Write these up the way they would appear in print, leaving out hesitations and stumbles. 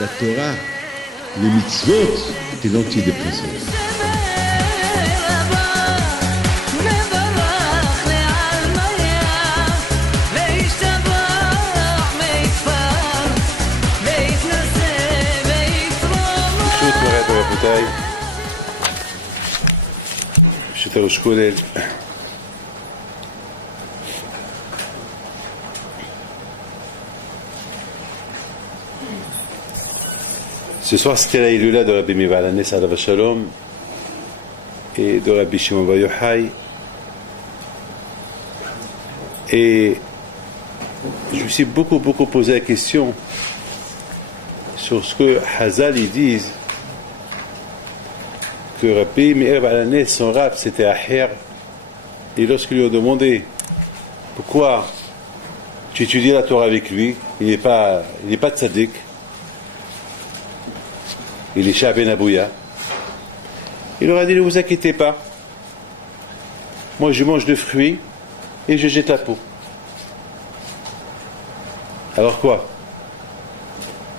La Torah, les mitzvot, c'est l'antidépresseur. Ce soir, c'était la Ilula de Rabbi Meir Ba'al Hanes Alav Shalom et de Rabbi Shimon Bar Yochai. Et je me suis beaucoup posé la question sur ce que Hazal ils disent que Rabbi Meir Ba'al Hanes, son rab, c'était Aher. Et lorsqu'ils lui ont demandé pourquoi tu étudies la Torah avec lui, il n'est pas tzaddik, il est Shah Ben Abouya. Il leur a dit, ne vous inquiétez pas, moi je mange de fruits et je jette la peau. Alors quoi?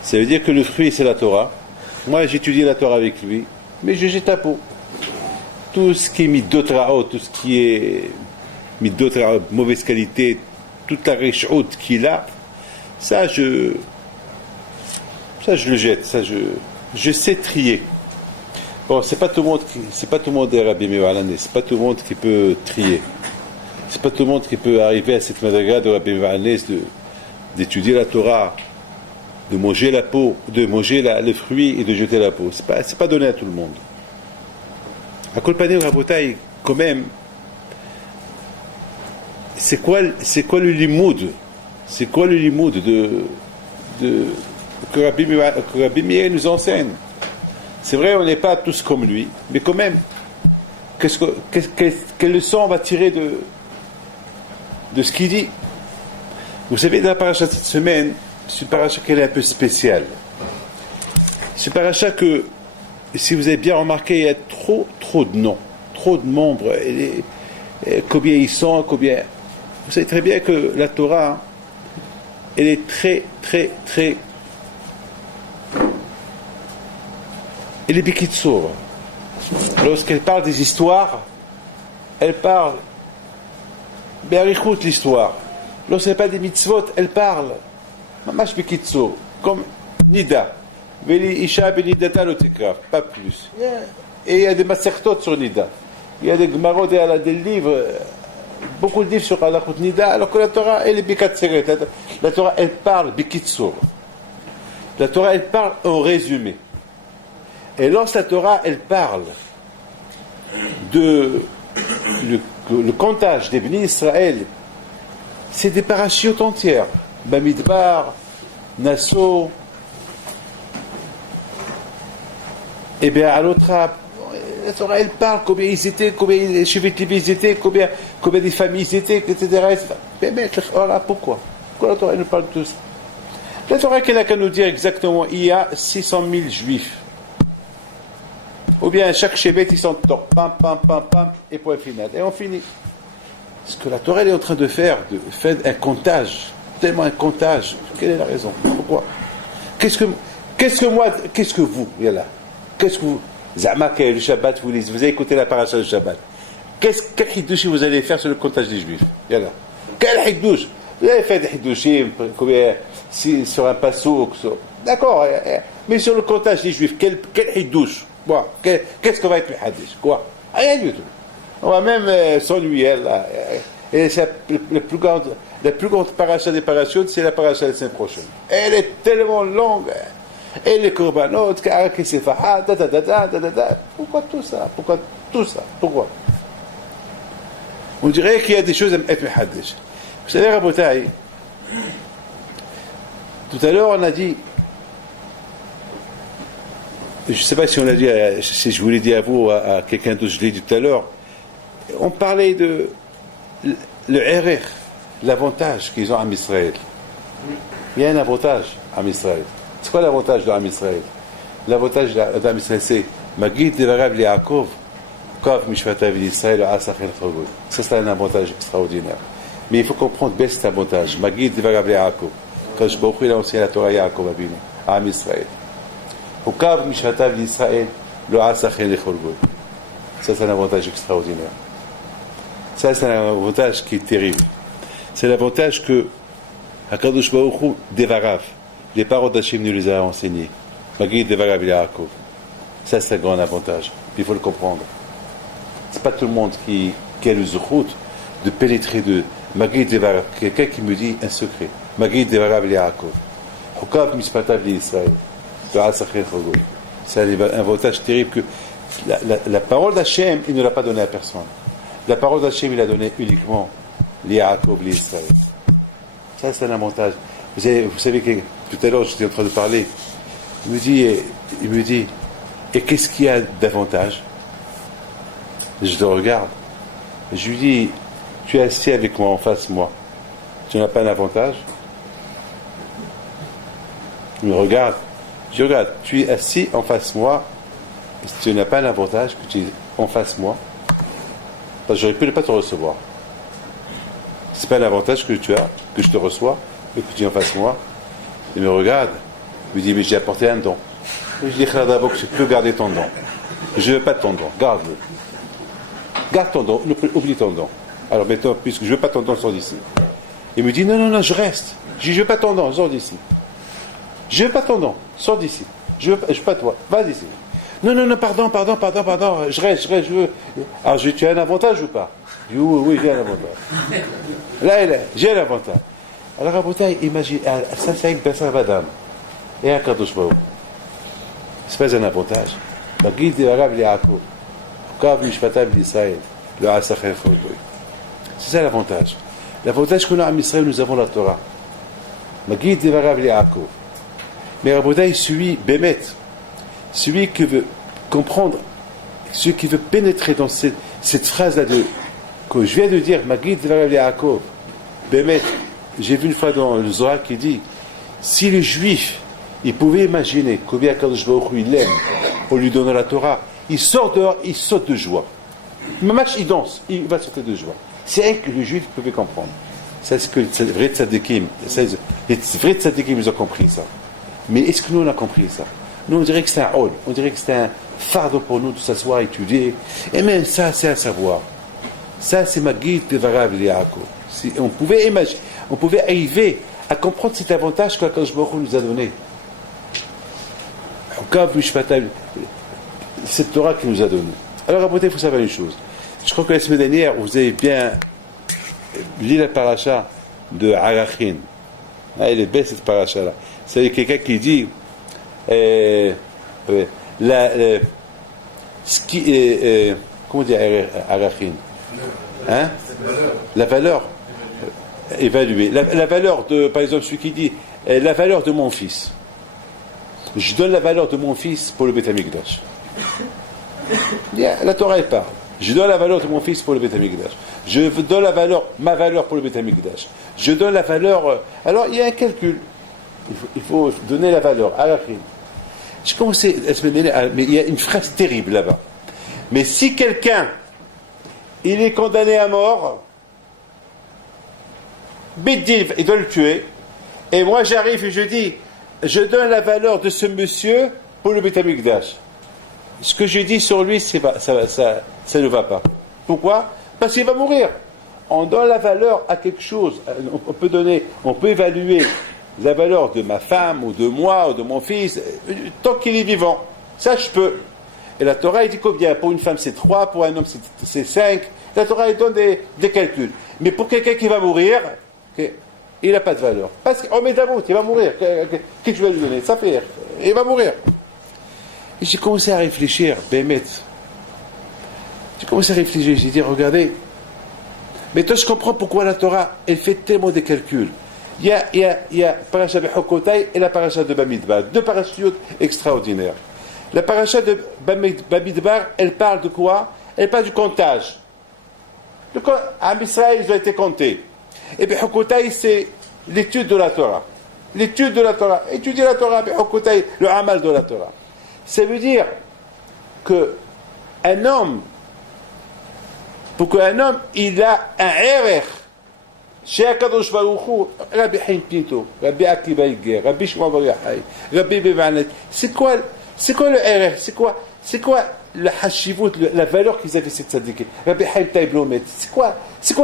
Ça veut dire que le fruit c'est la Torah, moi j'étudie la Torah avec lui, mais je jette la peau. Tout ce qui est midotrao, tout ce qui est midotrao, mauvaise qualité, toute la réchoute qu'il a, ça je le jette, je sais trier. Bon, c'est pas tout le monde est Rabbi Meir Ba'al Hanes, c'est pas tout le monde qui peut trier. C'est pas tout le monde qui peut arriver à cette madriga de Rabbi Meir Ba'al Hanes d'étudier la Torah, de manger la peau, de manger le fruit et de jeter la peau. C'est pas donné à tout le monde. À Kolpané Rabotai, quand même, c'est quoi le limoud? C'est quoi le limoud que Rabbi Meir nous enseigne? C'est vrai, on n'est pas tous comme lui, mais quand même, quelle leçon on va tirer de ce qu'il dit? Vous savez, dans la paracha de cette semaine, c'est une paracha qui est un peu spéciale. C'est une paracha que, si vous avez bien remarqué, il y a trop de noms, trop de membres, combien ils sont, combien... Vous savez très bien que la Torah, elle est très... Elle est bikitsour. Lorsqu'elle parle des histoires, elle parle béarichout l'histoire. Lorsqu'elle parle des mitzvot, elle parle mamash bikitsour, comme Nida. Veli Isha benidata lotikraf, pas plus. Et il y a des masertot sur Nida. Il y a des gmarot et des livres, beaucoup de livres sur Halachot Nida, alors que la Torah, elle est bikatseret. La Torah, elle parle bikitsour. La Torah, elle parle en résumé. Et lorsque la Torah, elle parle de le comptage des bénis Israël, c'est des parachutes entières. Bamidbar, Nassau, et bien à l'autre, la Torah, elle parle combien ils étaient, combien les Shevet Levi ils étaient, combien des familles ils étaient, etc. Mais voilà, pourquoi la Torah, elle nous parle de tout ça? La Torah, qu'elle n'a qu'à nous dire exactement, il y a 600 000 juifs. Ou bien chaque Shevet, ils sont pam, et point final. Et on finit. Ce que la Torah elle est en train de faire un comptage, tellement un comptage. Quelle est la raison? Pourquoi? Qu'est-ce que vous, Yallah? Qu'est-ce que vous, Zama, le Shabbat, vous avez écouté la paracha du Shabbat. Quel hidouchi vous allez faire sur le comptage des Juifs? Yallah. Quel hidouch? Vous avez fait des hidouchim, sur un passouk, d'accord, mais sur le comptage des Juifs, quel hidouch? Bon, qu'est-ce qu'on va être le hadith? Quoi? Rien du tout. On va même s'ennuyer là. Et c'est la plus grande paracha des parachutes, c'est la paracha de la semaine prochaine. Elle est tellement longue. Et les korbanot, pourquoi tout ça? Pourquoi? On dirait qu'il y a des choses à être le hadith. Vous savez, Rabotai, tout à l'heure on a dit je ne sais pas si on l'a dit, si je vous l'ai dit à vous, à quelqu'un d'autre, je l'ai dit tout à l'heure, on parlait de le RR, l'avantage qu'ils ont à Israël. Il y a un avantage à Israël. C'est quoi l'avantage de Israël? L'avantage d'Am Israël, c'est Magid Devarav Yaakov, Kav Mishvatav Israël, Asachel Chogod. Ça, c'est un avantage extraordinaire. Mais il faut comprendre bien cet avantage. Magid Devarav Yaakov. Quand je beaucoup, il a enseigné la Torah Yaakov à Am Israël. Kav Mishvatav Israël, le Asachel Chogod. Ça, c'est un avantage extraordinaire. Ça, c'est un avantage qui est terrible. C'est l'avantage que HaKadosh Baruch Hu Devarav, les paroles d'Hachem nous les a enseignées. Magid Devarav Yaakov. Ça, c'est un grand avantage. Il faut le comprendre. C'est pas tout le monde qui a le zouchout de pénétrer de Magid Devarav. Quelqu'un qui me dit un secret. Magid Devarav Yaakov. Hukav Mispatav Israël. C'est un avantage terrible que la parole d'Hachem, il ne l'a pas donnée à personne. La parole d'Hachem, il l'a donnée uniquement à Yaakov, à Israël. Ça, c'est un avantage. Vous savez que tout à l'heure, j'étais en train de parler. Il me dit, et qu'est-ce qu'il y a d'avantage? Je le regarde. Je lui dis, tu es assis avec moi, en face de moi. Tu n'as pas un avantage? Il me regarde. Je regarde, tu es assis en face de moi. Tu n'as pas un avantage que tu es en face de moi. Parce que j'aurais pu ne pas te recevoir. C'est pas un avantage que tu as, que je te reçois, et que tu es en face de moi. Il me regarde. Il me dit, mais j'ai apporté un don. Je dis, d'abord que tu peux garder ton don. Je ne veux pas ton don, garde-le. Garde ton don, oublie ton don. Alors maintenant, puisque je ne veux pas ton don, sors d'ici. Il me dit, non, je reste. Je dis, je ne veux pas ton don, sors d'ici. Je ne veux pas ton don, sors d'ici. Je ne veux pas toi, vas d'ici. Non, pardon, je reste, je veux. Alors, tu as un avantage ou pas? Je dis, oui, j'ai un avantage. Là, j'ai un avantage. Alors, avantage, imagine, ça, c'est une personne madame. Et un Kadosh Baruch. C'est pas un avantage. Magid Devarav Yaakov. Kav Mishvatav Israël. Le Asachel Chogod. C'est ça l'avantage. L'avantage qu'on a en Israël, nous avons la Torah. Magid Devarav Yaakov. Mais l'avantage, celui, Bémet, celui qui veut comprendre, celui qui veut pénétrer dans cette phrase-là que je viens de dire, Magid Devarav Yaakov. Bémet, j'ai vu une fois dans le Zohar qui dit, si les Juifs, ils pouvaient imaginer combien Kadosh Baruch Hu il l'aime, en lui donnant la Torah, il sort dehors, il saute de joie. Mamash, il danse, il va sauter de joie. C'est elle que les Juifs pouvaient comprendre. Ça, c'est que les vrais tzadikim, les vrais tzadikim, ils ont compris ça. Mais est-ce que nous, on a compris ça? Nous, on dirait que c'est un hall, on dirait que c'est un fardeau pour nous de s'asseoir, étudier. Et même ça, c'est à savoir. Ça, c'est Magid Devarav Yaakov. On pouvait imaginer, on pouvait arriver à comprendre cet avantage que Kadosh Baruch Hu nous a donné. Cette Torah qu'il nous a donnée. Alors, après, il faut savoir une chose. Je crois que la semaine dernière, vous avez bien lu la paracha de Arachin. Elle est belle cette paracha-là. C'est quelqu'un qui dit comment dire Arachin? Hein? La valeur évaluée. La valeur de, par exemple, celui qui dit la valeur de mon fils. Je donne la valeur de mon fils pour le Beth Amikdash. La Torah elle parle. Je donne la valeur de mon fils pour le Beth Amikdash. Je donne ma valeur pour le Beth Amikdash. Je donne la valeur. Alors il y a un calcul. Il faut donner la valeur à la prime. J'ai commencé la semaine dernière, mais il y a une phrase terrible là-bas. Mais si quelqu'un il est condamné à mort, Biddiv, il doit le tuer. Et moi j'arrive et je dis, je donne la valeur de ce monsieur pour le Beth Amikdash. Ce que je dis sur lui, ça ne va pas. Pourquoi? Parce qu'il va mourir. On donne la valeur à quelque chose. On peut évaluer la valeur de ma femme, ou de moi, ou de mon fils, tant qu'il est vivant. Ça, je peux. Et la Torah, il dit combien? Pour une femme, c'est 3, pour un homme, c'est 5. La Torah, il donne des calculs. Mais pour quelqu'un qui va mourir, il n'a pas de valeur. Parce qu'on met d'amour, il va mourir. Qu'est-ce que je vais lui donner? Ça fait, il va mourir. Et j'ai commencé à réfléchir, Bémet. J'ai dit, regardez, mais toi je comprends pourquoi la Torah, elle fait tellement de calculs. Il y a Parashat Bechokotai et la Parashat de Bamidbar, deux parachutes extraordinaires. La paracha de Bamidbar, elle parle de quoi? Elle parle du comptage. À Israël, ils ont été comptés. Et bien, Hukotai, c'est l'étude de la Torah. L'étude de la Torah. Étudier la Torah, Hukotai, le amal de la Torah. Ça veut dire que un homme, pour qu'un homme, il a un erreur. Chez Akadosh Baruch Hu, Rabbi Haim Pinto, Rabbi Akiba Iger, Rabbi Shimon Bar Yochai, Rabbi Bevanet. C'est quoi le erreur? C'est quoi le hashivut, la valeur qu'ils avaient ces tzadikim? Rabbi Haim Taib Lomet. C'est quoi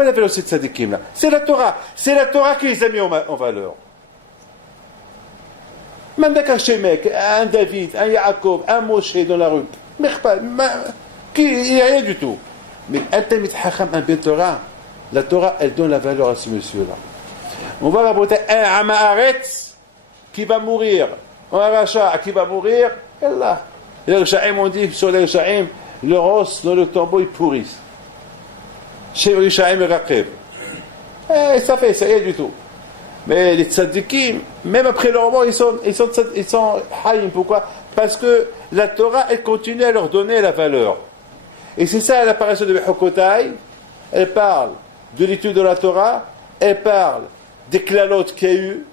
la valeur de ces tzadikim là? C'est la Torah. C'est la Torah qui les a mis en valeur. Même d'un Shemek, un David, un Yaakov, un Moshe dans la rue. Il n'y a rien du tout. Mais un Tamid Hacham, un Ben Torah, la Torah, elle donne la valeur à ce monsieur-là. On va rapporter un Amaharetz qui va mourir, un Racha qui va mourir, et là. Les Rishaim ont dit sur les Rishaim, le os dans le tombeau, ils pourrissent. Chez les Rishaim et Raqib. Ça fait, c'est rien du tout. Mais les tzadikim, même après leur mort, ils sont haïm. Pourquoi? Parce que la Torah, elle continue à leur donner la valeur. Et c'est ça l'apparition de Hukotai. Elle parle de l'étude de la Torah, elle parle des klalotes qu'il y a eu,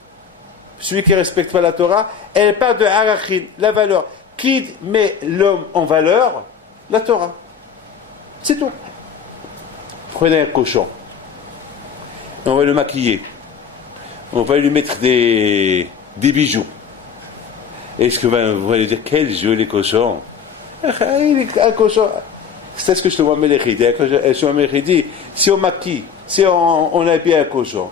celui qui ne respecte pas la Torah, elle parle de Harachin, la valeur. Qui met l'homme en valeur? La Torah. C'est tout. Prenez un cochon, on va le maquiller, on va lui mettre des bijoux. Est-ce que vous allez dire, quel joli cochon? Un cochon. C'est ce que je te vois, Mélechidi. Si on maquille, si on habille un cochon,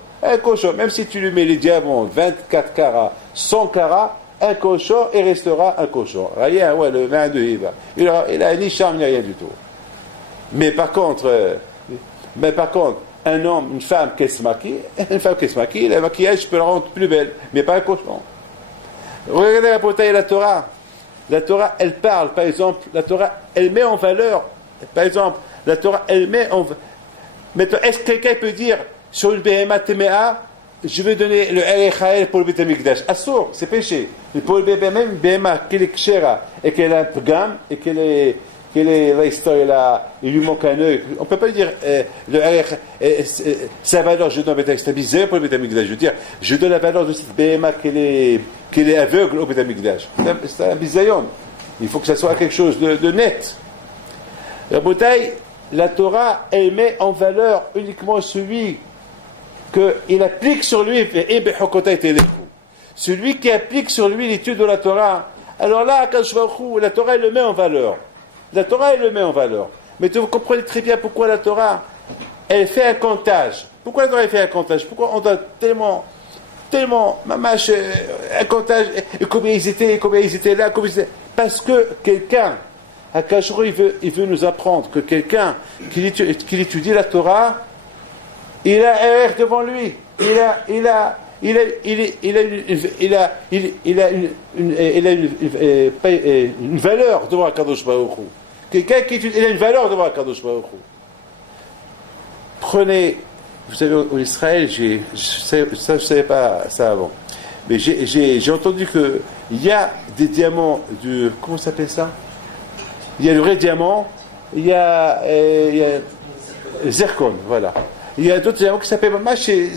même si tu lui mets les diamants, 24 carats, 100 carats, un cochon, il restera un cochon. Rien, ouais, le vin de Hiva. Il a ni charme, ni rien du tout. Mais par contre, un homme, une femme qui se maquille, le maquillage peut la rendre plus belle, mais pas un cochon. Regardez la bouteille de la Torah. La Torah, elle parle, par exemple, la Torah, elle met en valeur, par exemple, la Torah, elle met en valeur. Maintenant, est-ce que quelqu'un peut dire, sur une BMA TMA, je vais donner le Erechael pour le Beth Amikdash? Assour, c'est péché. Mais pour le BMA, qu'elle est kshera, et qu'elle a un pgam, et qu'elle est il lui manque un œil. On ne peut pas dire sa valeur, je donne un bizarre pour le Beth Amikdash. Je veux dire, je donne la valeur de cette BMA qu'elle est aveugle au Beth Amikdash. C'est un bisayon. Il faut que ça soit quelque chose de net. La bouteille, la Torah, elle met en valeur uniquement celui qu'il applique sur lui, celui qui applique sur lui l'étude de la Torah. Alors là, la Torah, elle le met en valeur. La Torah, elle le met en valeur. Mais vous comprenez très bien pourquoi la Torah, elle fait un comptage. Pourquoi la Torah, elle fait un comptage? Pourquoi on donne tellement, un comptage, et combien ils étaient là, parce que quelqu'un, à Kachro, il veut nous apprendre que quelqu'un qui étudie la Torah, il a un erreur devant lui. Il a une valeur devant Akadosh Baruch Hu. Quelqu'un qui il a une valeur devant Akadosh Baruch Hu. Prenez, vous savez, en Israël, je ne savais pas ça avant, mais j'ai entendu qu'il y a des diamants comment ça s'appelle ça? Il y a le vrai diamant, il y a zircon, voilà. Il y a d'autres diamants qui s'appellent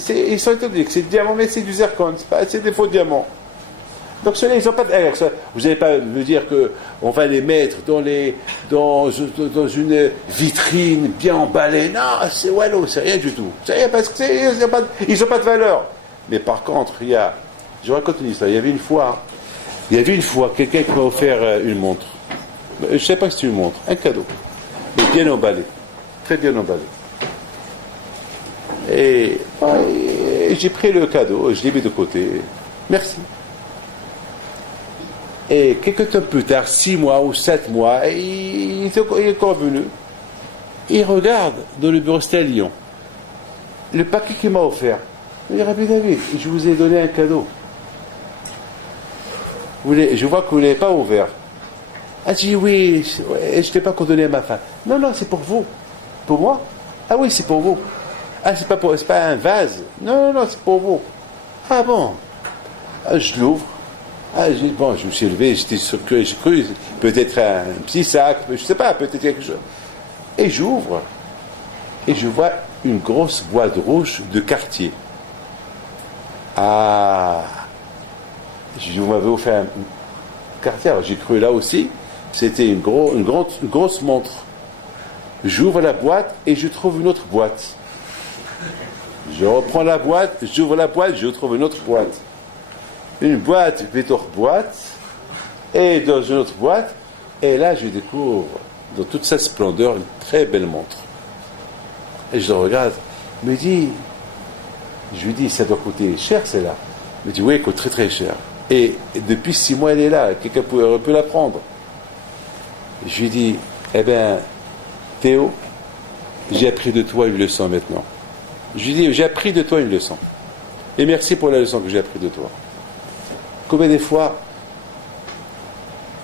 ils sont étonnés que c'est du diamant, mais c'est du zircon, c'est des faux diamants. Donc ceux-là, ils n'ont pas de erreur. Vous n'allez pas me dire qu'on va les mettre dans une vitrine bien emballée. Non, c'est rien du tout. C'est rien parce qu'ils n'ont pas de valeur. Mais par contre, je raconte une histoire. Il y avait une fois quelqu'un qui m'a offert une montre. Je ne sais pas si c'est une montre, un cadeau. Mais bien emballé. Très bien emballé. Et j'ai pris le cadeau, je l'ai mis de côté. Merci. Et quelques temps plus tard, 6 mois ou 7 mois, il est encore venu. Il regarde dans le bureau, c'était à Lyon. Le paquet qu'il m'a offert. Il dit, Rabbi David, je vous ai donné un cadeau. Je vois que vous ne l'avez pas ouvert. Ah, j'ai dit, oui, je ne t'ai pas condamné à ma femme. Non, c'est pour vous. Pour moi? Ah oui, c'est pour vous. Ah, c'est pas un vase. Non, c'est pour vous. Ah bon. Ah, je l'ouvre. Ah, bon, je me suis levé, j'étais sûr que j'ai cru, peut-être un petit sac, je sais pas, peut-être quelque chose. Et j'ouvre, et je vois une grosse boîte rouge de quartier. Ah, vous m'avez offert un quartier, alors j'ai cru là aussi, c'était une grosse montre. J'ouvre la boîte et je trouve une autre boîte. Je reprends la boîte, j'ouvre la boîte, je trouve une autre boîte. Une boîte, une autre boîte, et dans une autre boîte, et là je découvre, dans toute sa splendeur, une très belle montre. Et je le regarde, je lui dis, ça doit coûter cher celle-là. Il me dit, oui, elle coûte très très cher. Et depuis 6 mois, elle est là, quelqu'un peut la prendre. Je lui dis, eh bien, Théo, j'ai appris de toi une leçon maintenant. Je lui dis, j'ai appris de toi une leçon. Et merci pour la leçon que j'ai appris de toi. Combien des fois,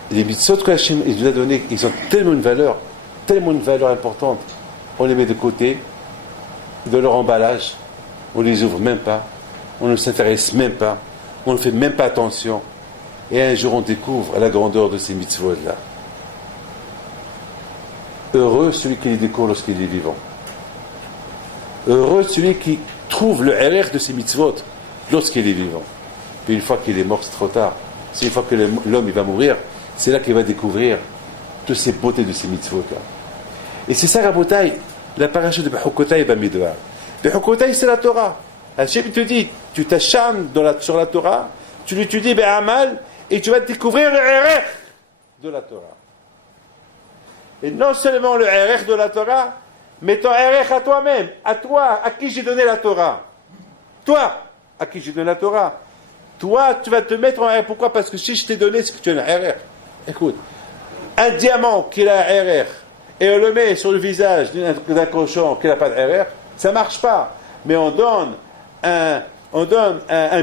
les mitzvot que Hachem nous a donnés, ils ont tellement une valeur importante, on les met de côté, dans leur emballage, on les ouvre même pas, on ne s'intéresse même pas, on ne fait même pas attention. Et un jour, on découvre la grandeur de ces mitzvot-là. Heureux celui qui les découvre lorsqu'il est vivant. Heureux celui qui trouve le RR de ces mitzvot lorsqu'il est vivant. Puis une fois qu'il est mort, c'est trop tard. C'est une fois que l'homme il va mourir, c'est là qu'il va découvrir toutes ces beautés de ces mitzvot-là. Et c'est ça, Rabotai, la paracha de Bechukotai et Bamidbar. Bechukotai, c'est la Torah. Hachem te dit, tu t'acharnes sur la Torah, tu l'étudies Be'amal, et tu vas découvrir le RR de la Torah. Et non seulement le RR de la Torah, mais ton RR à toi-même, à toi, à qui j'ai donné la Torah. Toi, à qui j'ai donné la Torah. Toi, tu vas te mettre en RR. Pourquoi? Parce que si je t'ai donné, c'est que tu as un RR. Écoute, un diamant qui a un RR, et on le met sur le visage d'un cochon qui n'a pas de RR, ça ne marche pas. Mais on donne un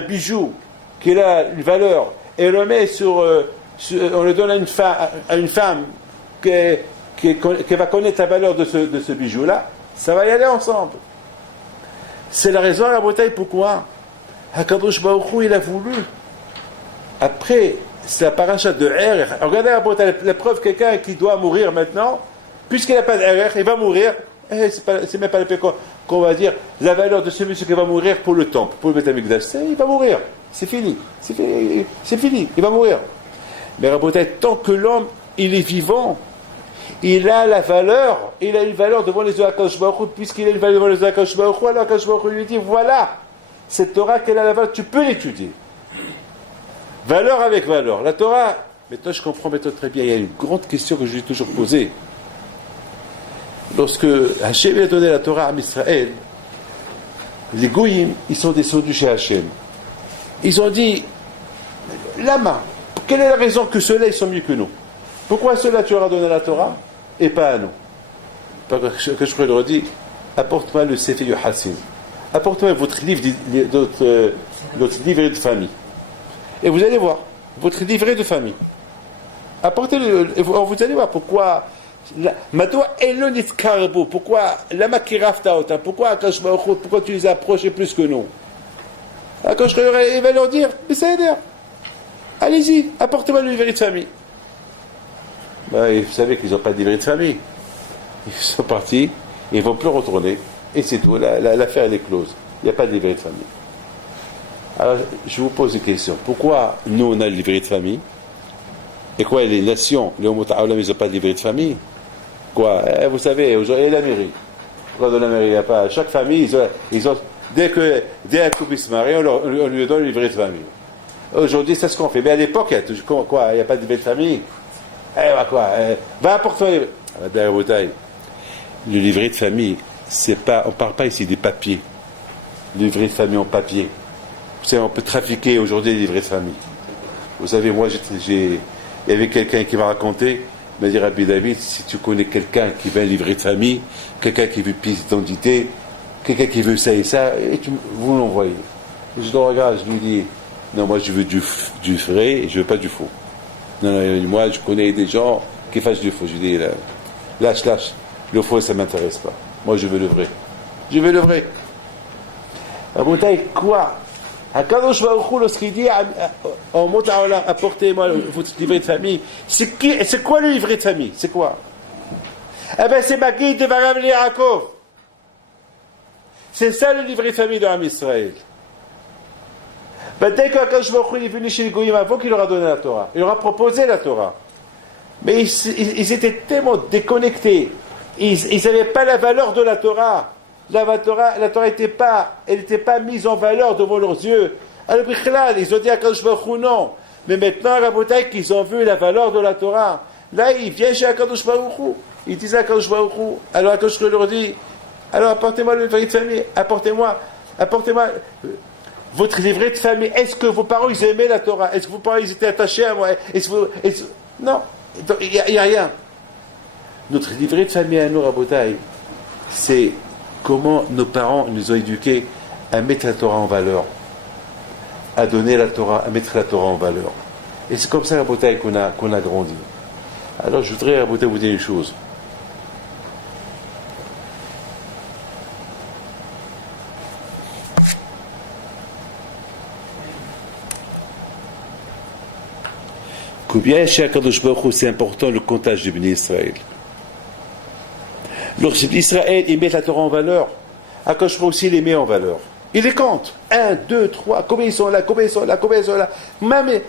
bijou qui a une valeur, et on le met on le donne à une femme qui va connaître la valeur de ce bijou-là, ça va y aller ensemble. C'est la raison à la Bretagne pourquoi Hakadosh Baruch Hu, il a voulu. Après, c'est la paracha de RR. Regardez la Bretagne, la preuve, quelqu'un qui doit mourir maintenant, puisqu'il n'a pas de RR, il va mourir. C'est même pas le péché qu'on va dire la valeur de ce monsieur qui va mourir pour le temple, pour le Beth Amikdash. Il va mourir. C'est fini. C'est fini. Il va mourir. Mais la Bretagne, tant que l'homme, il est vivant, il a la valeur, il a une valeur devant les yeux d'Akadosh Baruch Hu, puisqu'il a une valeur devant les yeux d'Akadosh Baruch Hu, alors Akadosh Baruch Hu lui dit, voilà, cette Torah qu'elle a la valeur, tu peux l'étudier. Valeur avec valeur. La Torah, maintenant je comprends maintenant très bien, il y a une grande question que je lui ai toujours posée. Lorsque Hachem a donné la Torah à Israël, les Goyim, ils sont descendus chez Hachem. Ils ont dit, Lama, quelle est la raison que ceux-là, ils sont mieux que nous? Pourquoi ceux-là, tu leur as donné la Torah et pas à nous? Parce que je leur dis, apporte-moi le Sefer Yochassin. Apportez-moi votre livret de famille. Et vous allez voir, votre livret de famille. Apportez-le, et vous allez voir pourquoi. Pourquoi la makirafta, pourquoi tu les as approchés plus que nous? Quand il va leur dire, mais ça aide. Allez-y, apportez-moi le livret de famille. Vous savez qu'ils n'ont pas de livret de famille. Ils sont partis, ils ne vont plus retourner. Et c'est tout, l'affaire elle est close. Il n'y a pas de livret de famille. Alors, je vous pose une question. Pourquoi nous, on a le livret de famille? Et quoi, les nations, les Umot Ha'olam, ils n'ont pas de livret de famille? Quoi? Vous savez, aujourd'hui, la mairie. Pourquoi dans la mairie, il n'y a pas... Chaque famille, ils ont dès un couple se marie, on lui donne le livret de famille. Aujourd'hui, c'est ce qu'on fait. Mais à l'époque, il n'y a pas de livret de famille. Va apporter le livret. Le livret de famille, c'est pas, on ne parle pas ici des papiers. Le livret de famille en papier. Vous savez, on peut trafiquer aujourd'hui les livrets de famille. Vous savez, moi, il y avait quelqu'un qui m'a raconté, il m'a dit, Rabbi David, si tu connais quelqu'un qui veut un livret de famille, quelqu'un qui veut pièce d'identité, quelqu'un qui veut ça et ça, et vous l'envoyez. Je le regarde, je lui dis, non, moi, je veux du vrai et je veux pas du faux. Non, moi, je connais des gens qui fassent du faux. Je lui dis, lâche. Le faux, ça ne m'intéresse pas. Moi, je veux le vrai. Je veux le vrai. À Bretagne, quoi? Hakadosh Baruch Hu, lorsqu'il dit on monte à Allah, apportez-moi votre livret de famille, c'est quoi le livret de famille? C'est quoi? Eh bien, c'est Magid de Varam Yaakov. C'est ça le livret de famille de Am Israël. Ben, dès qu'Hakadosh Baruch Hu est venu chez les Goyim avant qu'il leur a donné la Torah, il leur a proposé la Torah. Mais ils étaient tellement déconnectés. Ils n'avaient pas la valeur de la Torah. La Torah n'était pas mise en valeur devant leurs yeux. Alors, ils ont dit à Akadosh Baruch Hu non. Mais maintenant, Rabotai, qu'ils ont vu la valeur de la Torah, là, ils viennent chez Akadosh Baruch Hu. Ils disent à Akadosh Baruch Hu. Alors, Akadosh Baruch Hu leur dit, alors, apportez-moi le livret de famille. Apportez-moi votre livret de famille. Est-ce que vos parents, ils aimaient la Torah? Est-ce que vos parents, ils étaient attachés à moi? Non, il n'y a rien. Notre livret de famille à nous, Rabotai, c'est comment nos parents nous ont éduqués à mettre la Torah en valeur, à donner la Torah, à mettre la Torah en valeur. Et c'est comme ça, Rabotai, qu'on a grandi. Alors, je voudrais, Rabotai, vous dire une chose. Combien chez Akadosh Baruch Hu, c'est important le comptage du Béni Israël. Lorsque Israël, ils mettent la Torah en valeur, Akadosh Baruch Hu aussi les met en valeur. Il les compte. 1, 2, 3, combien ils sont là, combien ils sont là, combien ils sont là. Même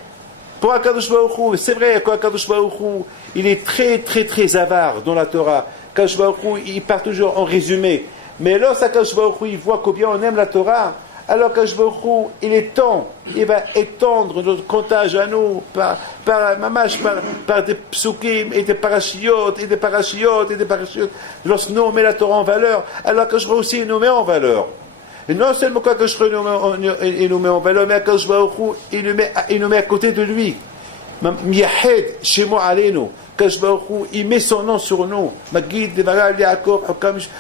pour Akadosh Baruch Hu, c'est vrai qu'Akadosh Baruch Hu, il est très, très, très avare dans la Torah. Akadosh Baruch Hu, il part toujours en résumé. Mais lorsque Akadosh Baruch Hu, il voit combien on aime la Torah, alors Akadosh Baruch Hu, il va étendre notre comptage à nous par des psukim et des parachiotes et des parachiotes et des parachiotes. Lorsque nous on met la Torah en valeur, alors Akadosh Baruch Hu aussi il nous met en valeur. Et non seulement qu'Akadosh Baruch Hu il nous met en valeur, mais Akadosh Baruch Hu il nous met à côté de lui. Miyahed Shemo Aleinu. Akadosh Baruch Hu il met son nom sur nous. Magid de Varam Yaakov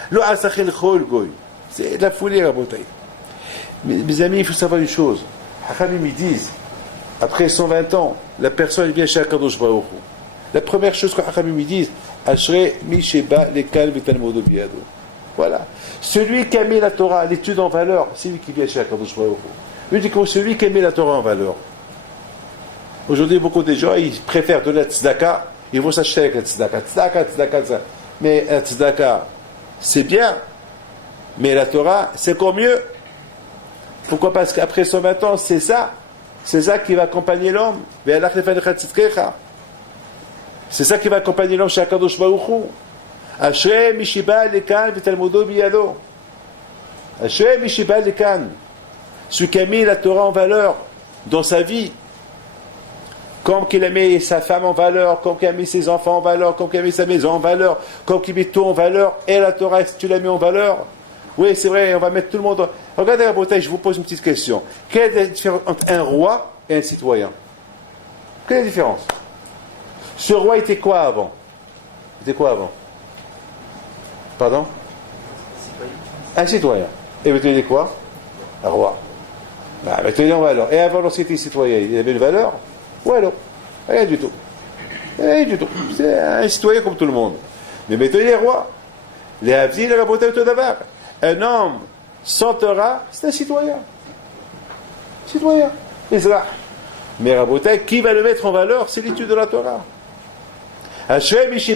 Lo Asachel Chol Goy. C'est de la folie, Rabotai. Mes amis, il faut savoir une chose. Hachamim, ils disent, après 120 ans, la personne vient chez Akadosh Baruch Hu. La première chose que Hachamim, ils disent, Ashrei mi sheba lekal v'talmudo biyado. Voilà. Celui qui a mis la Torah, l'étude en valeur, c'est lui qui vient chez Akadosh Baruch Hu. Uniquement celui qui a mis la Torah en valeur. Aujourd'hui, beaucoup de gens, ils préfèrent donner la tzedaka, ils vont s'acheter avec la tzedaka. Tzedaka. Mais la tzedaka, c'est bien, mais la Torah, c'est encore mieux. Pourquoi? Parce qu'après 120 ans, c'est ça qui va accompagner l'homme. C'est ça qui va accompagner l'homme chez Akadosh Baruch Hu. Ashrei mi sheba lekan v'talmudo biyado. Ashrei mi sheba lekan. Celui qui a mis la Torah en valeur dans sa vie, comme qu'il a mis sa femme en valeur, comme qu'il a mis ses enfants en valeur, comme qu'il a mis sa maison en valeur, comme qu'il met tout en valeur, et la Torah, est-ce que tu l'as mis en valeur? Oui, c'est vrai, on va mettre tout le monde en... Regardez la bouteille, je vous pose une petite question. Quelle est la différence entre un roi et un citoyen? Quelle est la différence? Ce roi était quoi avant? Pardon? Un citoyen. Et maintenant il est quoi? Un roi. Maintenant il est en valeur. Et avant, lorsqu'il était citoyen, il avait une valeur? Ouais, non. Rien du tout. C'est un citoyen comme tout le monde. Mais maintenant il est roi. Les Havdil, la bouteille, tout d'abord. Un homme sans Torah, c'est un citoyen. Israël. Mais Rabotai, qui va le mettre en valeur? C'est l'étude de la Torah. Celui qui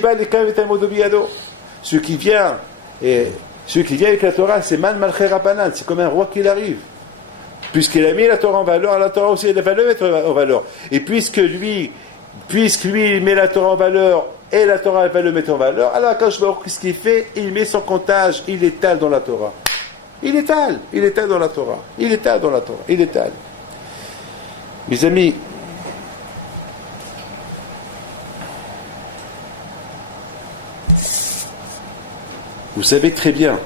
vient avec la Torah, c'est Man Malché Rabbanan, c'est comme un roi qui arrive. Puisqu'il a mis la Torah en valeur, la Torah aussi, elle va le mettre en valeur. Et puisque lui met la Torah en valeur, et la Torah elle va le mettre en valeur, alors quand je vois ce qu'il fait, il met son comptage, il étale dans la Torah. Il étale dans la Torah. Mes amis, vous savez très bien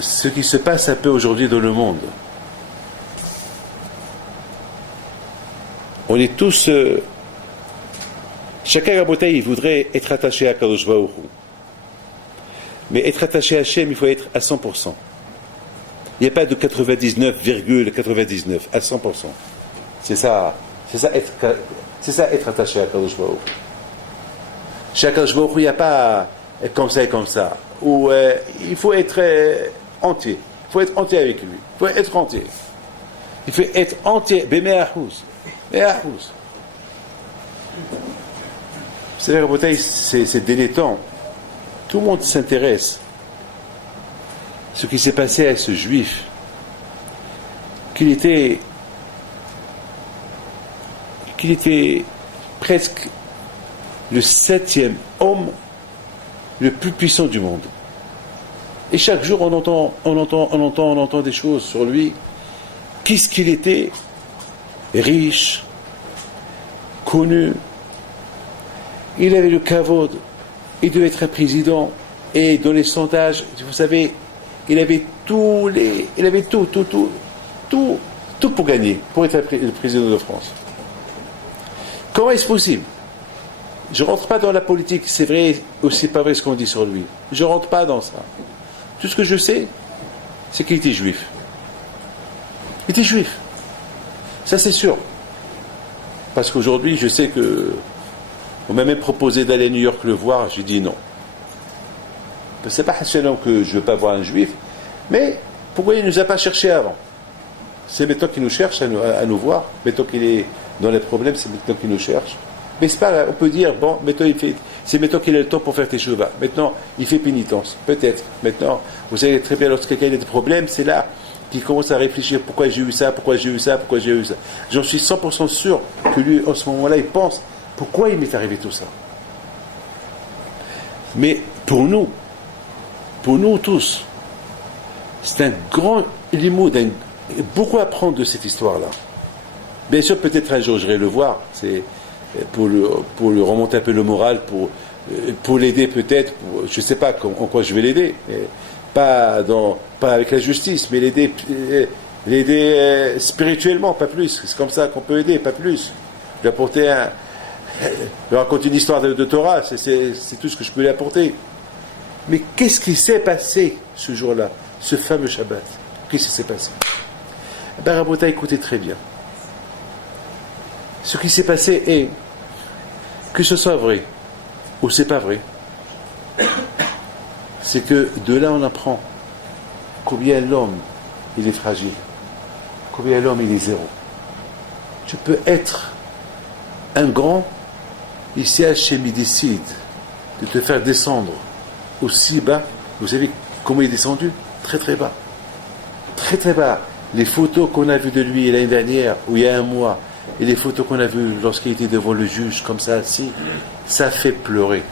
ce qui se passe un peu aujourd'hui dans le monde. On est tous... chacun à bouteille, il voudrait être attaché à Kadosh Baruch Hu. Mais être attaché à Hachem, il faut être à 100%. Il n'y a pas de 99,99, à 100%. C'est ça être attaché à Kadosh Baruch Hu. Chez Kadosh Baruch Hu, il n'y a pas comme ça et comme ça. Ou il faut être entier. Il faut être entier avec lui. Il faut être entier. Il faut être entier. Béméahouz. Béméahouz. C'est vrai, Rabotai, c'est délétant. Tout le monde s'intéresse. Ce qui s'est passé à ce juif, qu'il était presque le 7e homme le plus puissant du monde. Et chaque jour, on entend des choses sur lui. Qu'est-ce qu'il était? Riche, connu. Il avait le kavod. Il devait être un président. Et dans les sondages, vous savez, il avait tout pour gagner, pour être le président de France. Comment est-ce possible? Je ne rentre pas dans la politique, c'est vrai ou c'est pas vrai ce qu'on dit sur lui. Je ne rentre pas dans ça. Tout ce que je sais, c'est qu'il était juif. Il était juif. Ça, c'est sûr. Parce qu'aujourd'hui, je sais que on m'a même proposé d'aller à New York le voir, j'ai dit non. C'est pas passionnant que je ne veux pas voir un juif, mais pourquoi il ne nous a pas cherché avant? C'est maintenant qu'il nous cherche à nous voir, maintenant qu'il est dans les problèmes, c'est maintenant qu'il nous cherche. Mais c'est pas, on peut dire, bon, maintenant c'est maintenant qu'il a le temps pour faire tes chevaux. Maintenant, il fait pénitence. Peut-être. Maintenant, vous savez très bien, lorsque quelqu'un a des problèmes, c'est là qu'il commence à réfléchir pourquoi j'ai eu ça, pourquoi j'ai eu ça, pourquoi j'ai eu ça. J'en suis 100% sûr que lui, en ce moment-là, il pense pourquoi il m'est arrivé tout ça. Mais pour nous tous, c'est un grand limoud, beaucoup à apprendre de cette histoire-là. Bien sûr, peut-être un jour, j'irai le voir, c'est pour lui remonter un peu le moral, pour l'aider peut-être, je ne sais pas en quoi je vais l'aider, pas avec la justice, mais l'aider spirituellement, pas plus. C'est comme ça qu'on peut aider, pas plus. Lui apporter lui raconter une histoire de Torah, c'est tout ce que je peux lui apporter. Mais qu'est-ce qui s'est passé ce jour-là, ce fameux Shabbat? Qu'est-ce qui s'est passé? Ben, Rabota, écoutez très bien. Ce qui s'est passé est, que ce soit vrai ou c'est pas vrai, c'est que de là on apprend combien l'homme il est fragile, combien l'homme il est zéro. Tu peux être un grand, ici Hachem décide de te faire descendre aussi bas. Vous savez comment il est descendu? Très très bas. Très très bas. Les photos qu'on a vues de lui l'année dernière, ou il y a un mois, et les photos qu'on a vues lorsqu'il était devant le juge, comme ça, assis, ça fait pleurer.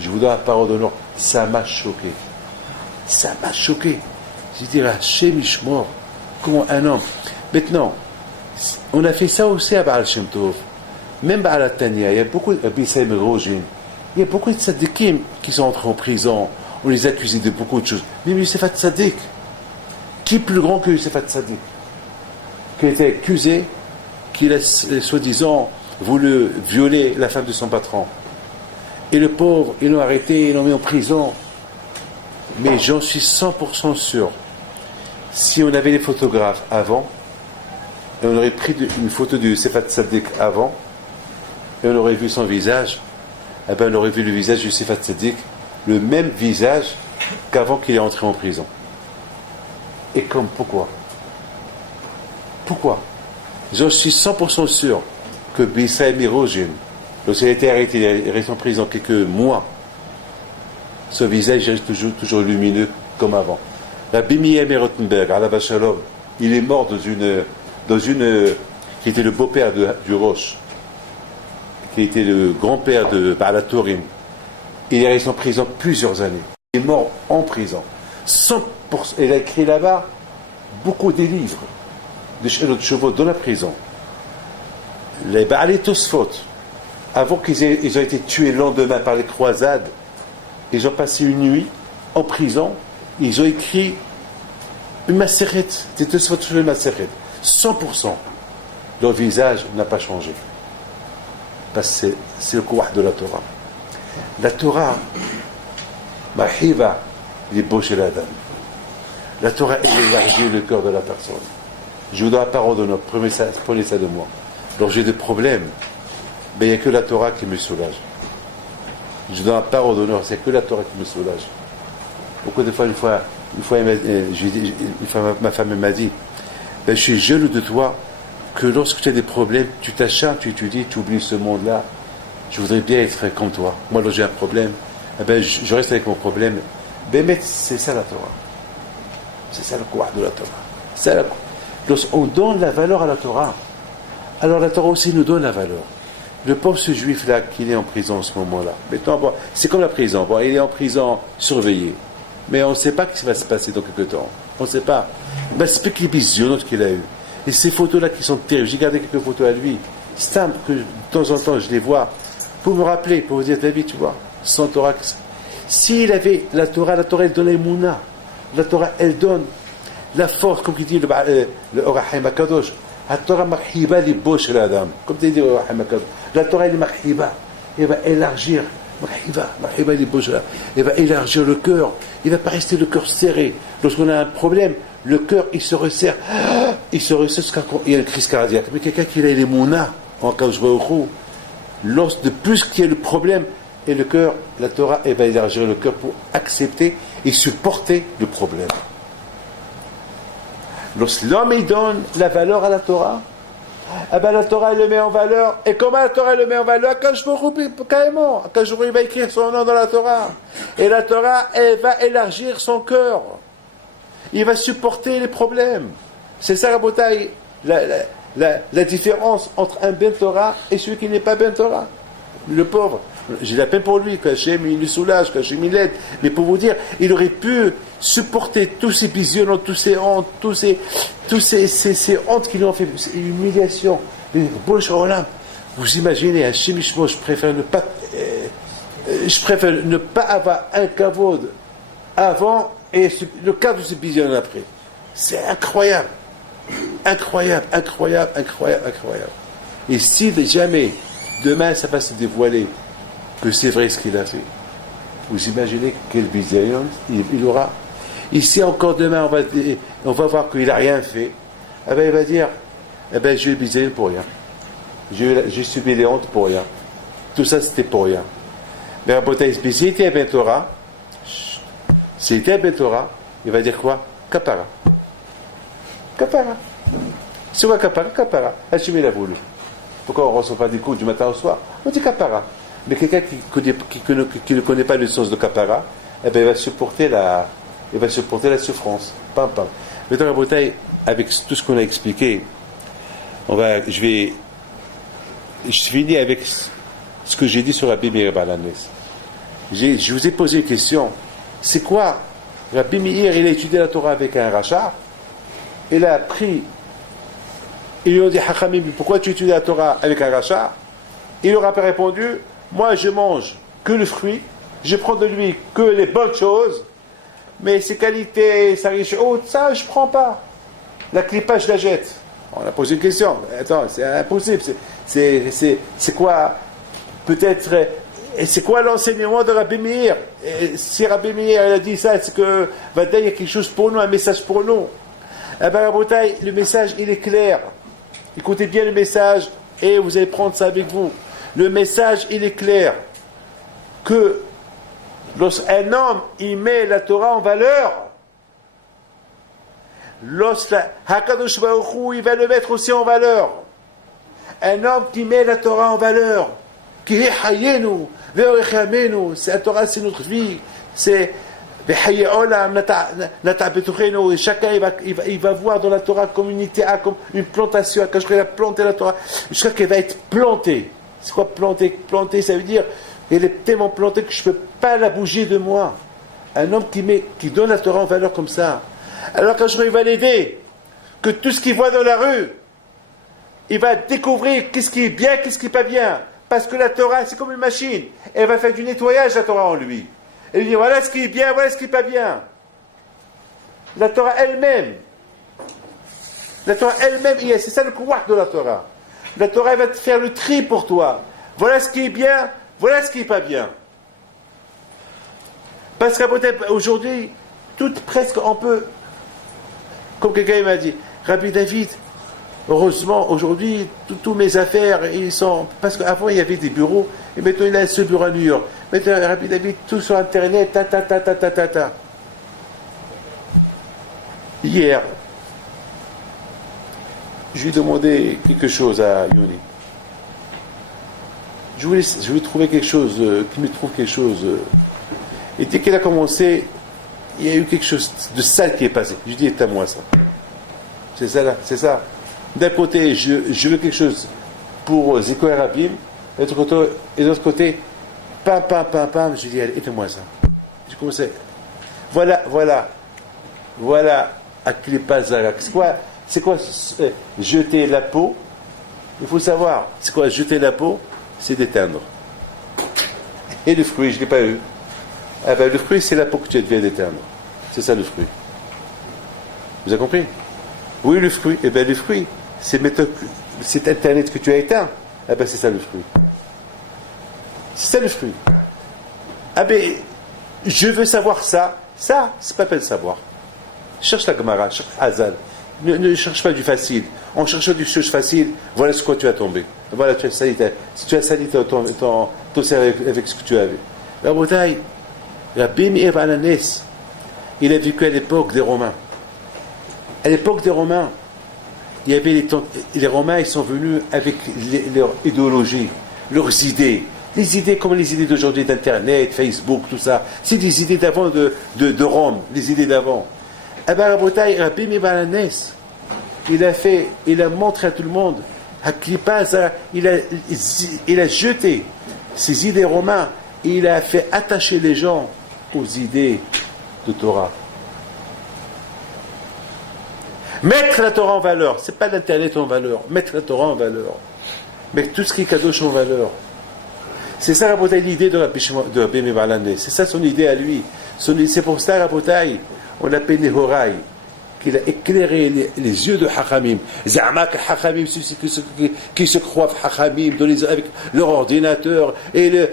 Je vous donne la parole d'honneur, ça m'a choqué. Ça m'a choqué. Je dis, Hachem Ishmor, comment un homme. Maintenant, on a fait ça aussi à Baal Shem Tov. Même Baal Tanya, il y a beaucoup de Bissaïm Rojin, il y a beaucoup de tzadikim qui sont entrés en prison, on les accusait de beaucoup de choses. Même Youssef Tzadik, qui est plus grand que Youssef Tzadik, qui a été accusé qu'il a soi-disant voulu violer la femme de son patron. Et le pauvre, ils l'ont arrêté, ils l'ont mis en prison. Mais j'en suis 100% sûr, si on avait les photographes avant, et on aurait pris une photo de Youssef Tzadik avant, et on aurait vu son visage, eh ben on aurait vu le visage de Youssef Tzadik, le même visage qu'avant qu'il est entré en prison. Et comme, pourquoi? Pourquoi? J'en suis 100% sûr que Bissaïm Mirojin, lorsqu'il a été arrêté, il est resté en prison quelques mois, son visage reste toujours lumineux comme avant. Rabbi Meir Rottenberg, Alav Shalom, il est mort dans une qui était le beau-père du Roche, qui était le grand-père de Baal Torim. Il est resté en prison plusieurs années. Il est mort en prison. 100%, il a écrit là-bas beaucoup des livres de chevaux dans la prison. Les Baal Tosfot, avant qu'ils aient été tués le lendemain par les croisades, ils ont passé une nuit en prison, ils ont écrit une macérette, des Tosfot sur une macérette. 100%. Leur visage n'a pas changé. Parce que c'est le kouah de la Torah. La Torah, Mahiva, il est beau chez la dame. La Torah, elle élargit le cœur de la personne. Je vous donne la parole de notre prenez ça de moi. Lorsque j'ai des problèmes, ben, il n'y a que la Torah qui me soulage. Je vous donne la parole d'honneur, c'est que la Torah qui me soulage. Beaucoup de fois, Une fois, ma femme m'a dit, ben, je suis jaloux de toi, que lorsque tu as des problèmes, tu t'acharnes, tu dis, tu oublies ce monde-là. Je voudrais bien être comme toi. Moi, lorsque j'ai un problème, eh ben, je reste avec mon problème. Ben, mais c'est ça la Torah. C'est ça le quoi de la Torah. Lorsqu'on donne la valeur à la Torah, alors la Torah aussi nous donne la valeur. Le pauvre ce juif-là, qui est en prison en ce moment-là, maintenant, bon, c'est comme la prison. Bon, il est en prison surveillé. Mais on ne sait pas ce qui va se passer dans quelques temps. On ne sait pas. Ben, c'est que les visionnautes qu'il a eues. Et ces photos-là qui sont terribles. J'ai gardé quelques photos à lui. C'est simple que de temps en temps, je les vois. Pour me rappeler, pour vous dire, David, tu vois, sans Torah. S'il avait la Torah, elle donne l'Emouna. La Torah, elle donne la force, comme il dit le Orahaim HaKadosh. La Torah marhiba li bosh l'Adam. Comme tu dis le Orahaim HaKadosh. La Torah, elle est marhiba. Elle va élargir. Marhiba li bosh l'Adam. Elle va élargir le cœur. Il ne va pas rester le cœur serré. Lorsqu'on a un problème, le cœur, il se resserre. Il se resserre quand il y a une crise cardiaque. Mais quelqu'un qui a les mounas, en Kadosh Baruch Hu, de plus qu'il y a le problème, et le cœur, la Torah, elle va élargir le cœur pour accepter et supporter le problème. Lorsque l'homme il donne la valeur à la Torah, eh ben la Torah elle le met en valeur. Et comment la Torah elle le met en valeur? Carrément. Quand il va écrire son nom dans la Torah. Et la Torah, elle va élargir son cœur. Il va supporter les problèmes. C'est ça la bataille, la différence entre un Ben Torah et celui qui n'est pas Ben Torah. Le pauvre. J'ai la peine pour lui, qu'Hachem il le soulage, qu'Hachem il l'aide. Mais pour vous dire, il aurait pu supporter tous ces visionnements, tous ces hontes, tous ces hontes qui lui ont fait, ces humiliations. Vous imaginez, Hachem Ishmo, je préfère ne pas avoir un kavod avant et le cadre de ce visionnement après. C'est incroyable. Incroyable. Et si jamais demain ça va se dévoiler que c'est vrai ce qu'il a fait, vous imaginez quel bisayon il aura. Ici encore demain on va voir qu'il n'a rien fait. Eh ben, il va dire j'ai eu bisayon pour rien, j'ai subi les hontes pour rien, tout ça c'était pour rien. Mais à si c'était un Ben Torah, il va dire quoi? Kapara. C'est quoi Kapara? Hachem il a voulu. Pourquoi on ne reçoit pas des coups du matin au soir? On dit Kapara. Mais quelqu'un qui ne connaît pas le sens de Kapara, eh ben, il va supporter la souffrance. Pam. Maintenant, la bataille, avec tout ce qu'on a expliqué, je finis avec ce que j'ai dit sur Rabbi Meir Baal HaNes. Je vous ai posé une question. C'est quoi? Rabbi Meir, il a étudié la Torah avec un rachat. Il a pris. Ils lui ont dit, Hachamim, pourquoi tu étudies la Torah avec un rachat? Il leur a répondu, moi je mange que le fruit, je prends de lui que les bonnes choses, mais ses qualités, sa richesse, ça je prends pas. La clipa, je la jette. On a posé une question. Attends, c'est impossible. C'est quoi? Peut-être. Et c'est quoi l'enseignement de Rabbi Meir? Si Rabbi Meir a dit ça, c'est que Vadaï, il y a quelque chose pour nous, un message pour nous. Eh bien, la bataille, le message, il est clair. Écoutez bien le message et vous allez prendre ça avec vous. Le message, il est clair. Que lorsqu'un homme, il met la Torah en valeur, Hakadosh Baruch Hu, il va le mettre aussi en valeur. Un homme qui met la Torah en valeur, qui est hayenu, c'est la Torah, c'est notre vie, c'est chacun il va voir dans la Torah comme une unité, comme une plantation. Quand je vais planter la Torah, je crois qu'elle va être plantée. C'est quoi planter? Planter, ça veut dire qu'elle est tellement plantée que je ne peux pas la bouger de moi. Un homme qui donne la Torah en valeur comme ça. Alors quand je vais l'aider, que tout ce qu'il voit dans la rue, il va découvrir qu'est-ce qui est bien, qu'est-ce qui n'est pas bien. Parce que la Torah, c'est comme une machine. Elle va faire du nettoyage, la Torah en lui. Et il dit, voilà ce qui est bien, voilà ce qui n'est pas bien. La Torah elle-même, c'est ça le couloir de la Torah. La Torah elle va te faire le tri pour toi. Voilà ce qui est bien, voilà ce qui n'est pas bien. Parce qu'aujourd'hui, presque on peut, comme quelqu'un m'a dit, Rabbi David, heureusement, aujourd'hui, toutes mes affaires, ils sont, parce qu'avant il y avait des bureaux, et maintenant il a ce bureau à New York. Maintenant, Rabbi David, tout sur Internet, ta. Hier, je lui ai demandé quelque chose à Yoni. Je voulais trouver quelque chose, qu'il me trouve quelque chose. Et dès qu'elle a commencé, il y a eu quelque chose de sale qui est passé. Je lui ai dit, éteins-moi ça. C'est ça là, c'est ça. D'un côté, je veux quelque chose pour Ziko et Rabim, et de l'autre côté, pam, je lui ai dit, allez, éteins-moi ça. J'ai commencé. Voilà, à Klipazara. C'est quoi jeter la peau? Il faut savoir, c'est quoi jeter la peau? C'est d'éteindre. Et le fruit, je ne l'ai pas eu. Ah ben, le fruit, c'est la peau que tu viens d'éteindre. C'est ça le fruit. Vous avez compris? Oui, le fruit. Eh bien, le fruit, c'est Internet que tu as éteint. Ah ben, c'est ça le fruit. C'est ça le fruit. Ah ben, je veux savoir ça. Ça, c'est pas peine de savoir. Cherche la Gemara, cherche Hazal. Ne cherche pas du facile. En cherchant du chose facile, voilà ce quoi tu as tombé. Voilà, si tu as sali ton cerveau avec ce que tu avais. La bouteille, Rabbi Meir Balanes, il a vécu à l'époque des Romains. À l'époque des Romains, il y avait les Romains, ils sont venus avec leur idéologie, leurs idées. Les idées comme les idées d'aujourd'hui d'Internet, Facebook, tout ça. C'est des idées d'avant de Rome, les idées d'avant. Eh bien, Rabbi Meir Balanes, il a montré à tout le monde, à Klipaz, il a jeté ses idées romaines et il a fait attacher les gens aux idées de Torah. Mettre la Torah en valeur, c'est pas l'Internet en valeur, mettre la Torah en valeur, mettre tout ce qui est kadosh en valeur. C'est ça, Rabotai, l'idée de Rabbi Meir Balanes. C'est ça son idée à lui. C'est pour ça, Rabotai, on l'appelle Nehorai, qu'il a éclairé les yeux de Hachamim. Za'amak Hachamim, ceux qui se croient Hachamim avec leur ordinateur. Et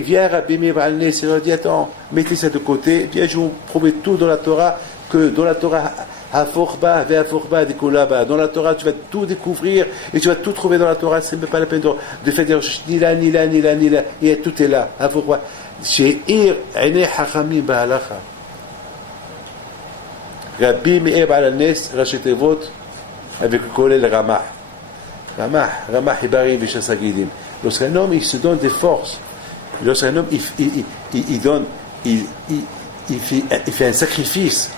vient Rabbi Meir Balanes et leur dit, attends, mettez ça de côté, viens, je vais vous prouver tout dans la Torah, que dans la Torah, dans la Torah, tu vas tout découvrir et tu vas tout trouver dans la Torah. C'est même pas la peine de faire des recherches, ni là, et tout est là. She'ir Ene Hachamim Ba'alacha. Rabbi Meir Balanes, Rachetevot, avec le collègue Ramah. Ramah Hibari Vishasagidim. Lorsqu'un homme, il se donne des forces, lorsqu'un homme, il fait un sacrifice,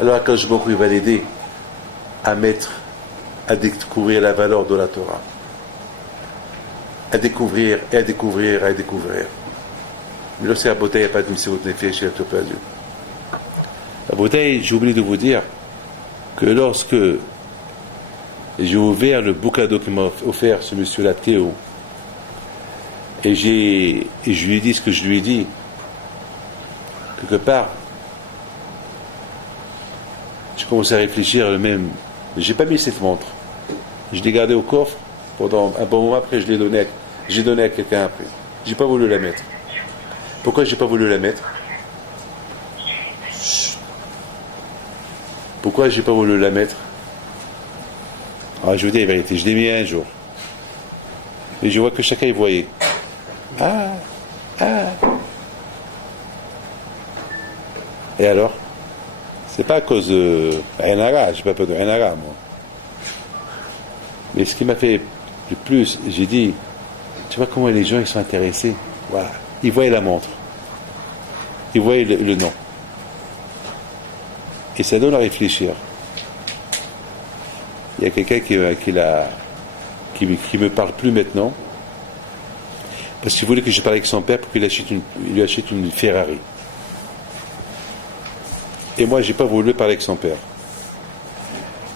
alors Akadosh Baruch Hu, il va l'aider à découvrir la valeur de la Torah. À découvrir. Mais lorsqu'il y a la bouteille, il n'y a pas de Messirut Nefesh, il a tout perdu. La bouteille, j'ai oublié de vous dire que lorsque j'ai ouvert le beau cadeau qu'il m'a offert ce monsieur-là, Théo, et je lui ai dit ce que je lui ai dit, quelque part, j'ai commencé à réfléchir même. J'ai pas mis cette montre. Je l'ai gardée au coffre pendant un bon moment, après j'ai donné à quelqu'un après. J'ai pas voulu la mettre. Pourquoi j'ai pas voulu la mettre? Pourquoi j'ai pas voulu la mettre? Je vous dis la vérité, je l'ai mis un jour. Et je vois que chacun y voyait. Et alors? C'est pas à cause de Renara, j'ai pas peur de Renara, moi. Mais ce qui m'a fait le plus, j'ai dit, tu vois comment les gens ils sont intéressés? Voilà. Ils voyaient la montre. Ils voyaient le nom. Et ça donne à réfléchir. Il y a quelqu'un qui me parle plus maintenant, parce qu'il voulait que je parle avec son père pour qu'il lui achète une Ferrari. Et moi, j'ai pas voulu parler avec son père.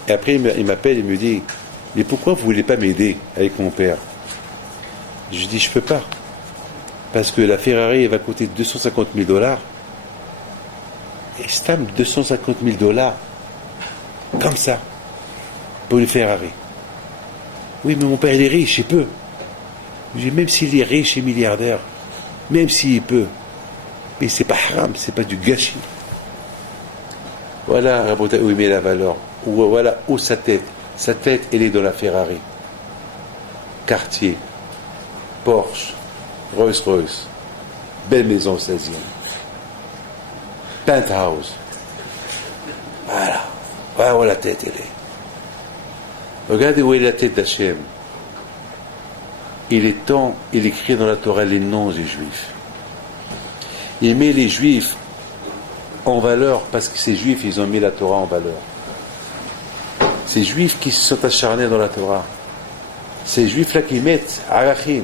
Et après, il m'appelle, il me dit, mais pourquoi vous voulez pas m'aider avec mon père? Je dis, je peux pas. Parce que la Ferrari, elle va coûter $250,000. Et Stam, $250,000. Comme ça. Pour une Ferrari. Oui, mais mon père, il est riche, il peut. Je dis, même s'il est riche et milliardaire, même s'il peut, mais c'est pas haram, c'est pas du gâchis. Voilà où il met la valeur. Voilà où sa tête. Sa tête, elle est dans la Ferrari. Cartier, Porsche, Rolls-Royce, belle maison 16e, penthouse. Voilà. Ah, où la tête, elle est. Regardez où est la tête d'Hachem. Il écrit dans la Torah les noms des Juifs. Il met les Juifs en valeur parce que ces Juifs, ils ont mis la Torah en valeur. Ces Juifs qui se sont acharnés dans la Torah. Ces Juifs-là qui mettent Arachim,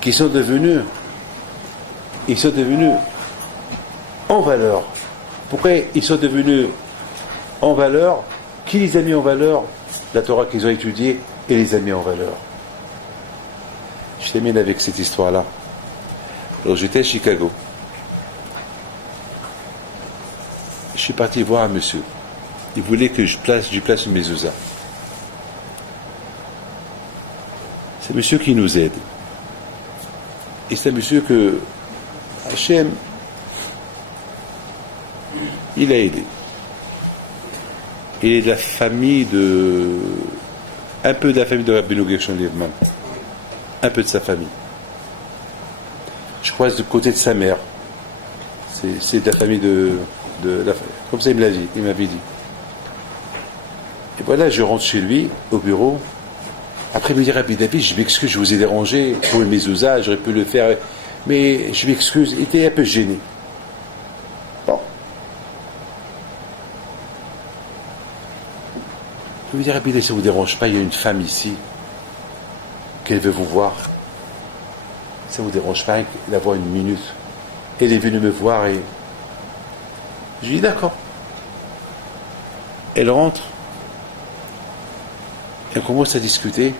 qui sont devenus en valeur. Pourquoi ils sont devenus en valeur? Qui les a mis en valeur? La Torah qu'ils ont étudiée et les a mis en valeur. Je termine avec cette histoire-là. Alors j'étais à Chicago. Je suis parti voir un monsieur. Il voulait que je place une mezouza. C'est un monsieur qui nous aide. Et c'est un monsieur que Hachem, il a aidé. Il est de la famille un peu de la famille de Rabbeinu Gershon Liebman. Un peu de sa famille. Je crois du côté de sa mère. C'est de la famille comme ça il m'avait dit. Et voilà, je rentre chez lui, au bureau. Après, il me dit, Rabbi David, je m'excuse, je vous ai dérangé pour le mezouza, j'aurais pu le faire, mais je m'excuse, il était un peu gêné. Bon. Je lui dis, Rabbi David, ça ne vous dérange pas, il y a une femme ici, qu'elle veut vous voir. Ça ne vous dérange pas d'avoir une minute. Elle est venue me voir et je lui dis, d'accord. Elle rentre. Elle commence à discuter.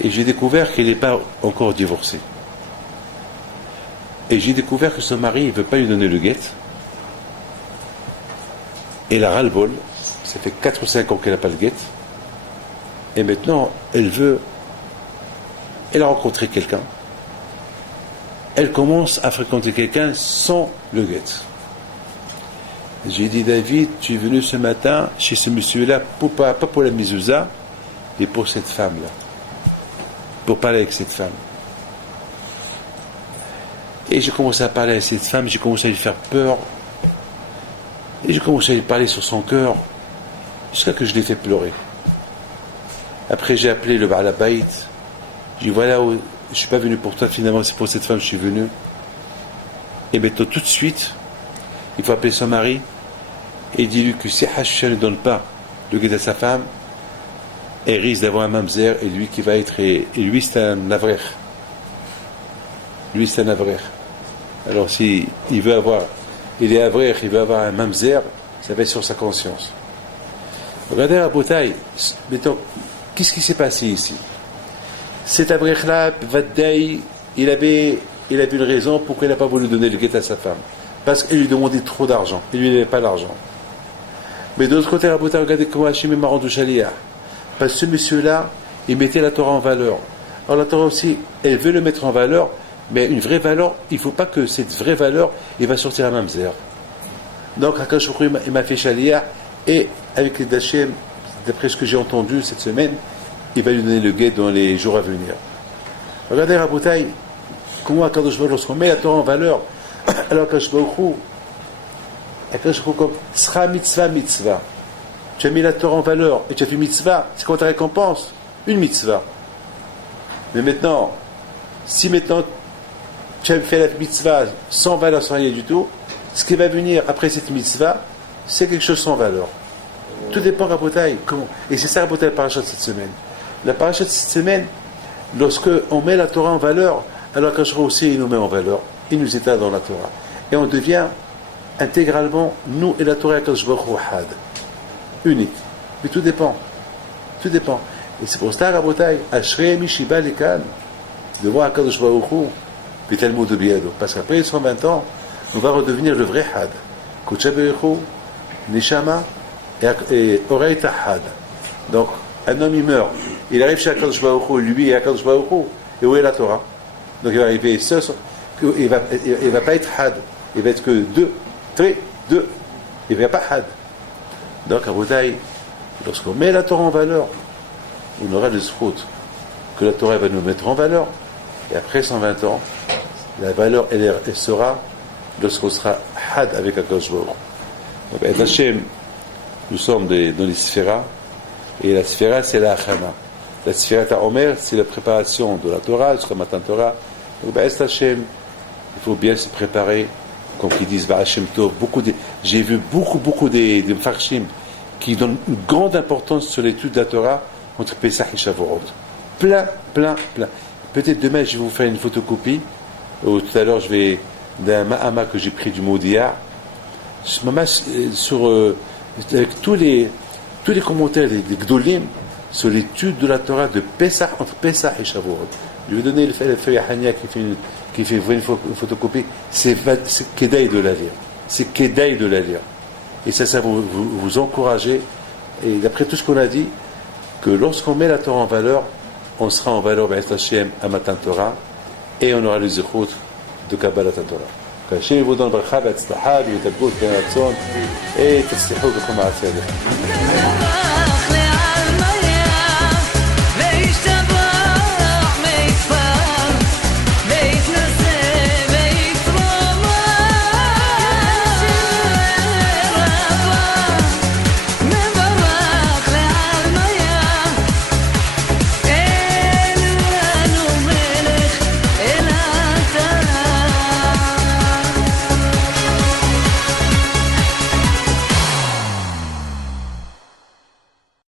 Et j'ai découvert qu'elle n'est pas encore divorcée. Et j'ai découvert que son mari ne veut pas lui donner le guet. Elle a ras-le-bol. Ça fait 4 ou 5 ans qu'elle n'a pas le guet. Et maintenant, elle a rencontré quelqu'un. Elle commence à fréquenter quelqu'un sans le guet. J'ai dit, David, tu es venu ce matin chez ce monsieur-là, pas pour la mezouza, mais pour cette femme-là. Pour parler avec cette femme. Et j'ai commencé à parler à cette femme, j'ai commencé à lui faire peur. Et j'ai commencé à lui parler sur son cœur, jusqu'à que je l'ai fait pleurer. Après, j'ai appelé le Baal Habayit. J'ai dit, voilà, je ne suis pas venu pour toi, finalement, c'est pour cette femme que je suis venu. Et maintenant, tout de suite, il faut appeler son mari et dis-lui que si Hachem ne donne pas le guet à sa femme, elle risque d'avoir un mamzer et lui qui va être. Et lui, c'est un avrer. Lui, c'est un avrer. Alors, si il veut avoir. Il est avrer, il veut avoir un mamzer, ça va être sur sa conscience. Regardez la bouteille. Mettons, qu'est-ce qui s'est passé ici? Cet avrer-là, Vaddaï, il avait une raison pourquoi il n'a pas voulu donner le guet à sa femme. Parce qu'il lui demandait trop d'argent. Il lui n'avait pas l'argent. Mais de l'autre côté, regardez comment Hachem m'a rendu Shaliach. Parce que ce monsieur-là, il mettait la Torah en valeur. Alors la Torah aussi, elle veut le mettre en valeur, mais une vraie valeur, il ne faut pas que cette vraie valeur, il va sortir à mamzer. Donc, Hakadosh Baruch Hu, il m'a fait Shaliach, et avec les Hachem, d'après ce que j'ai entendu cette semaine, il va lui donner le guet dans les jours à venir. Regardez Rabotai, comment Hakadosh Baruch Hu, lorsqu'on met la Torah en valeur, alors Hakadosh Baruch Hu, comme sera mitzvah, mitzvah. Tu as mis la Torah en valeur et tu as fait mitzvah, c'est quoi ta récompense? Une mitzvah. Mais maintenant, si maintenant tu as fait la mitzvah sans valeur, sans rien du tout, ce qui va venir après cette mitzvah, c'est quelque chose sans valeur. Tout dépend de Rabotai. Comment? Et c'est ça Rabotai, la paracha de cette semaine. La paracha de cette semaine, lorsque on met la Torah en valeur, alors qu'Hachem aussi il nous met en valeur, il nous étale dans la Torah. Et on devient intégralement, nous et la Torah, Hakadosh Baruch Hu Had. Unique. Mais tout dépend. Tout dépend. Et c'est pour ça, Rabotai, Ashrei Mishiba Lekan, de voir Hakadosh Baruch Hu, puis Talmud de Biado. Parce qu'après 120 ans, on va redevenir le vrai Had. Kodesh Baruch Hu, Neshama et Oreita Had. Donc, un homme, il meurt. Il arrive chez Hakadosh Baruch Hu, lui et Hakadosh Baruch Hu, et où est la Torah? Donc, il va arriver seul, il va pas être Had. Il va être que deux. Il n'y a pas had. Donc, à Rabotai, lorsqu'on met la Torah en valeur, on aura le zchut que la Torah va nous mettre en valeur, et après 120 ans, la valeur, elle sera lorsqu'on sera had avec Hakadosh Baruch Hu. Hachem, nous sommes dans les sphéras, et la sphéra c'est la Achana. La sphéra Omer, c'est la préparation de la Torah, jusqu'à Matan Torah. Donc Hachem, il faut bien se préparer, comme ils disent Hachem Tov. J'ai vu beaucoup des Mfarshim qui donnent une grande importance sur l'étude de la Torah entre Pesach et Shavuot. Plein. Peut-être demain je vais vous faire une photocopie, ou tout à l'heure je vais d'un Mahama que j'ai pris du Moudia, avec tous les commentaires des Gdolim sur l'étude de la Torah de Pesach, entre Pesach et Shavuot. Je vais donner le feuille à Hania qui fait une photocopie. C'est Kedaï de la lire. C'est Kedaï de la lire. Et ça vous encourager. Et d'après tout ce qu'on a dit, que lorsqu'on met la Torah en valeur, on sera en valeur B'ez Hashem à Matan Torah et on aura le zichut de Kabbalat Torah. qu'Hachem vous donne bracha, betzlaha, et tachbout, et tachsihou, et